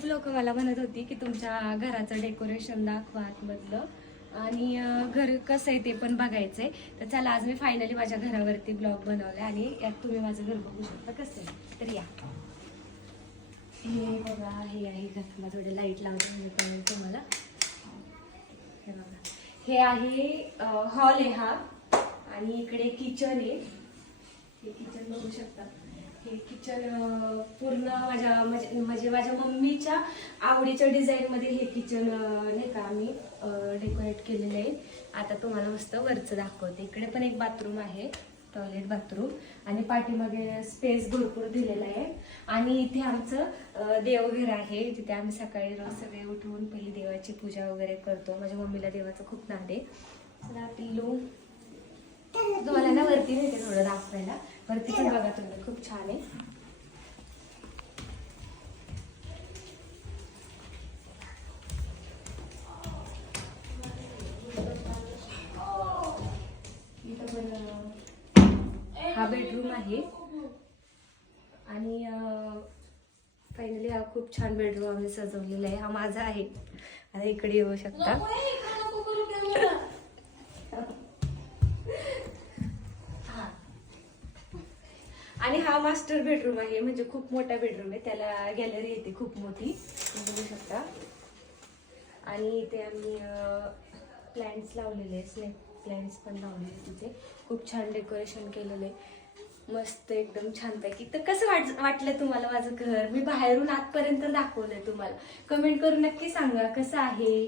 खूप लोक मला म्हणत होती की तुमच्या घराचं डेकोरेशन दाखवा आतमधलं आणि घर कसं आहे ते पण बघायचंय. तर चला आज मी फायनली माझ्या घरावरती ब्लॉग बनवलाय आणि यात तुम्ही माझं घर बघू शकता कसं आहे. तर या हे बघा, हे आहे घर. मला थोडे लाईट लावते म्हणजे कळेल तुम्हाला. हे बघा, हे आहे हॉल आहे हा आणि इकडे किचन आहे. हे किचन बघू शकता. हे किचन पूर्ण म्हणजे माझ्या मम्मीच्या आवडीच्या डिझाईन मध्ये हे किचन नाही का आम्ही डेकोरेट केलेलं आहे. आता तुम्हाला मस्त वरचं दाखवते. इकडे पण एक बाथरूम आहे, टॉयलेट बाथरूम, आणि पाठीमागे स्पेस भरपूर दिलेला आहे. आणि इथे आमचं देवघर आहे जिथे आम्ही सकाळी रोज सगळे उठून पहिली देवाची पूजा वगैरे करतो. माझ्या मम्मीला देवाचं खूप नाद आहे. चला पिल्लू तुम्हाला ना वरती नेते थोडं दाखवायला. वरती पण बघा तुम्ही, खूप छान आहे. इथं पण हा बेडरूम आहे आणि फायनली हा खूप छान बेडरूम आम्ही सजवलेला आहे. हा माझा आहे. आता इकडे येऊ शकता. आणि हा मास्टर बेडरूम आहे, म्हणजे खूप मोठा बेडरूम आहे. त्याला गॅलरी येते खूप मोठी, बघू शकता. आणि इथे आम्ही प्लॅन्ट्स लावलेले आहे, स्नेक प्लॅन्ट्स पण लावलेले. तिथे खूप छान डेकोरेशन केलेलं आहे, मस्त एकदम छानपैकी. तर कसं वाटलं तुम्हाला माझं घर? मी बाहेरून आतपर्यंत दाखवलंय तुम्हाला. कमेंट करून नक्की सांगा कसं आहे.